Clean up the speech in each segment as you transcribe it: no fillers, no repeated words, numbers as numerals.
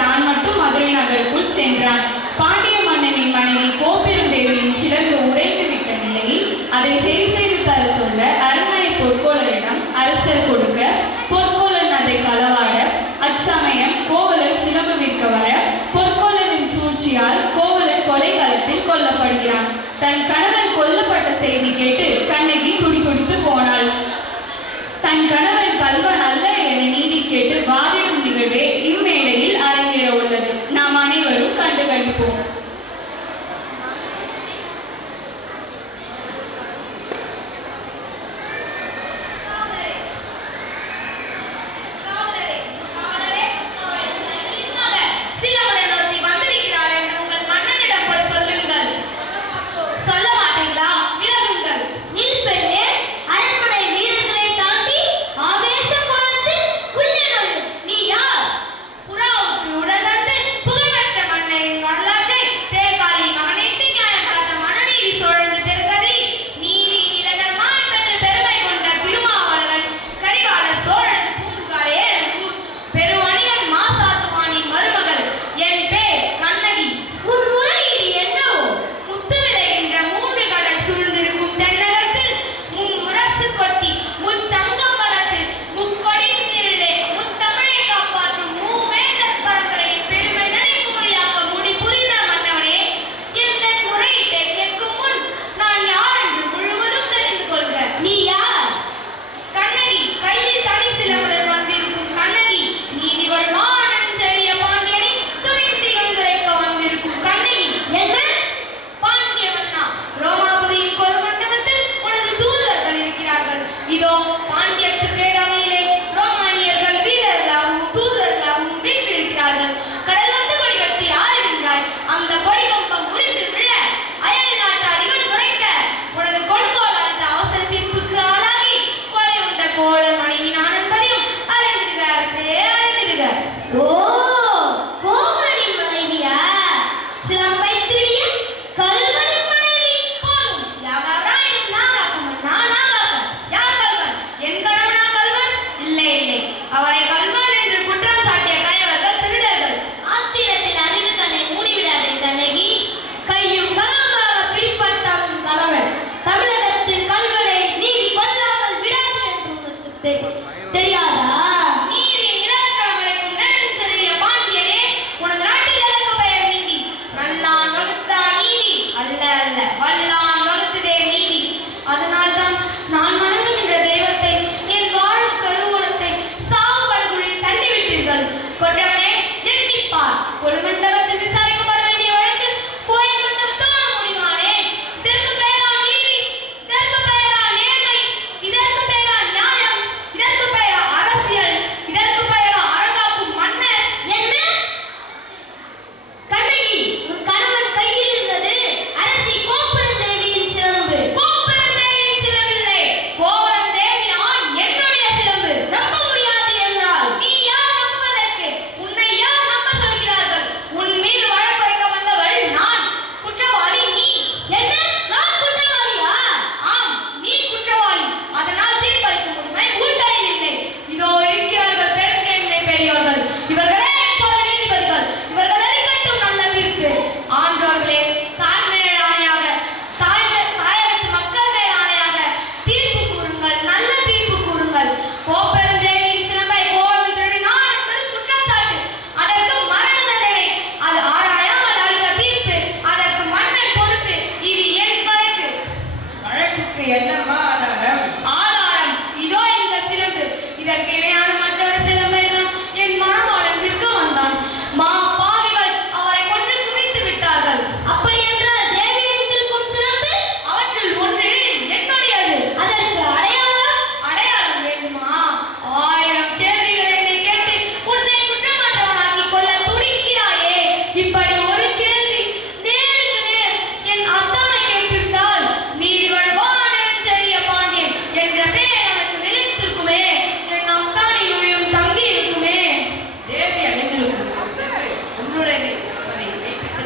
தான் மட்டும் மதுரை நகருக்குள் சென்றான். பாண்டிய மன்னனின் மனைவி கோப்பெருந்தேவியின் சிலம்பு உடைந்து விட்ட நிலையில் அதை சரி செய்து தர சொல்ல அரண்மனை பொற்கோளரிடம் அரசர் கொடுக்க பொற்கோளன் அதை களவாட அச்சமயம் கோவலன் சிலம்பு விற்க வர பொற்கோளனின் சூழ்ச்சியால் கோவலன் கொலைக்களத்தில் கொல்லப்படுகிறான். தன் கணவன் கொல்லப்பட்ட செய்தி கேட்டு கண்ணகி துடிதுடித்து போனாள். தன் கணவன் கல்வன் அல்ல என நீதி கேட்டு வாதிடும் நிகழ்வே இம்மேடையில் அரங்கேற உள்ளது. நாம் அனைவரும் கண்டுகளிப்போம்.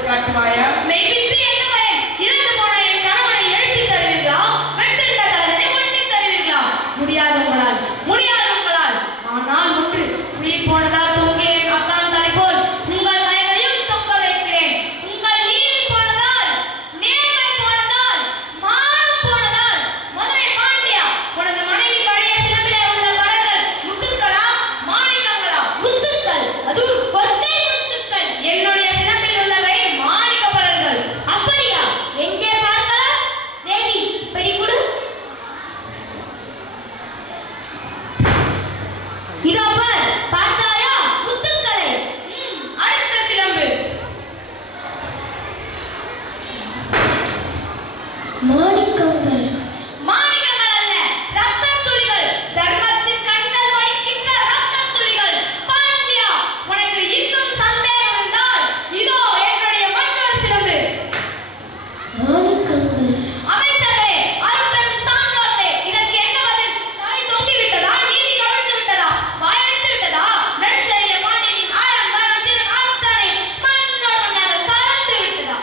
காட்டுவாயா? Maybe மாணிக்கங்கள். மாணிக்கங்கள் அல்ல, ரத்தத் துளிகள். தர்மத்தின் கண்கள் வடிக்கின்ற ரத்தத் துளிகள். பாண்டியா, உனக்கு இன்னும் சந்தேகம் இருந்தால் இதோ என்னுடைய மற்றொரு சிலம்பு. மாணிக்கங்கள். அமைச்சரே, அரும்பெரும் சான்றோர்களே, இதற்கு என்ன பதில்? தாய் தொங்கி விட்டதா? நீதி கவிழ்ந்து விட்டதா? வாயெடுத்து விட்டதா? நெடுஞ்செழிய பாண்டியனின் ஆழம் வரம் திறன் அத்தனை மண்ணோடு மண்ணாக கலந்து விட்டதா?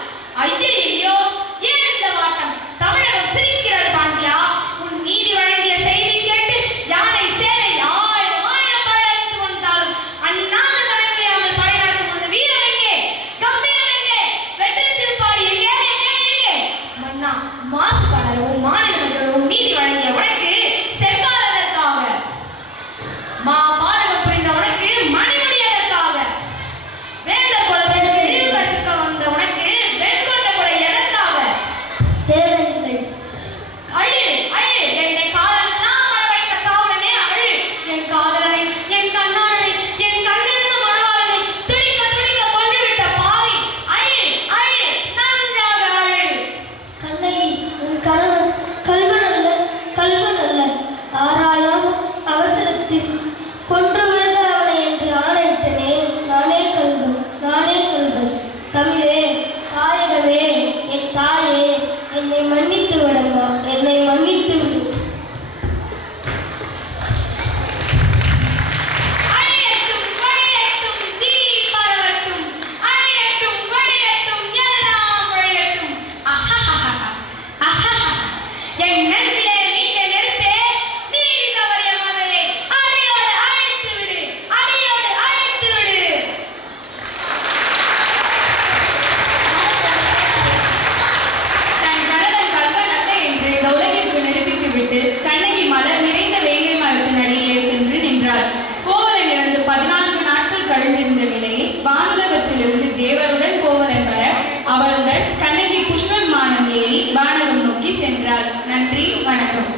ஐயையோ, ஏன் இந்த வாட்டம்? தமிழகம் சிரிக்கிறது பாண்டியா. உன் நீதி வழங்கிய செய்தி கேட்டு யானை சேனை ஆயிரம் ஆயிரம் படையெடுத்து வந்தாலும் அண்ணாது கணக்கியாமல் படை நடத்தும் அந்த வீரம் எங்கே? கம்பீரம் எங்கே? வெற்றி திருப்பாடி எங்கே? எங்கே? எங்கே? மன்னா, மாசுபாடரும் மாநிலங்களும் நீதி வழங்கிய உனக்கு செவ்வாழதற்காக, பாதகம் புரிந்த உனக்கு மணிமுடி எதற்காக? வேந்தர் குலத்திற்கு இழிவு கற்பிக்க வந்த உனக்கு வெண்கொண்ட கொடை எதற்காக? தேவையில்லை. அழு அழு, என்னை காலமெல்லாம் மழ வைத்த காவலனே அழு. என் காதலனை, என் கண்ணாளனை, என் கண்ணிருந்த மணவாளனை துடிக்க துடிக்க கொன்றுவிட்ட பாவி, அழு அழு, நன்றாக அழு. கண்ணகி, உன் கணவன் கல்வன் அல்ல, கல்வன் அல்ல. ஆராயாமல் அவசரத்தில் கொன்றுவிடுக அவனை என்று ஆணையிட்டனே. நானே கல்வன், நானே கல்வன். தமிழே, தாயகமே, என் தாயே, என்னை மன்னித்து விடம்மா, என்னை மன்னித்து விடு. அழியட்டும் வழியட்டும், தீ பரவட்டும். அழியட்டும் வழியட்டும், எல்லாம் ஒழியட்டும். அஹஹஹஹ, அஹஹஹ. என் நெஞ்சிலே நீங்க நெருப்பே, நீதி தவறிய மகளே, அடியோடு அழித்து விடு, அடியோடு அழித்து விடு. தன் கணவன் கல்வன் அல்ல என்று இந்த உலகிற்கு நிரூபித்துவிட்டு கண்ணகி மலர் நிறைந்த வேங்கை மரத்தின் அடியிலே சென்று நின்றாள். கோவலன் இறந்து 14 நாட்கள் கழிந்திருந்த நிலையில் வானுலகத்திலிருந்து தேவருடன் கோவலன் வர அவருடன் கண்ணகி புஷ்ப விமானம் ஏறி வானகம் நோக்கி சென்றாள். நன்றி, வணக்கம்.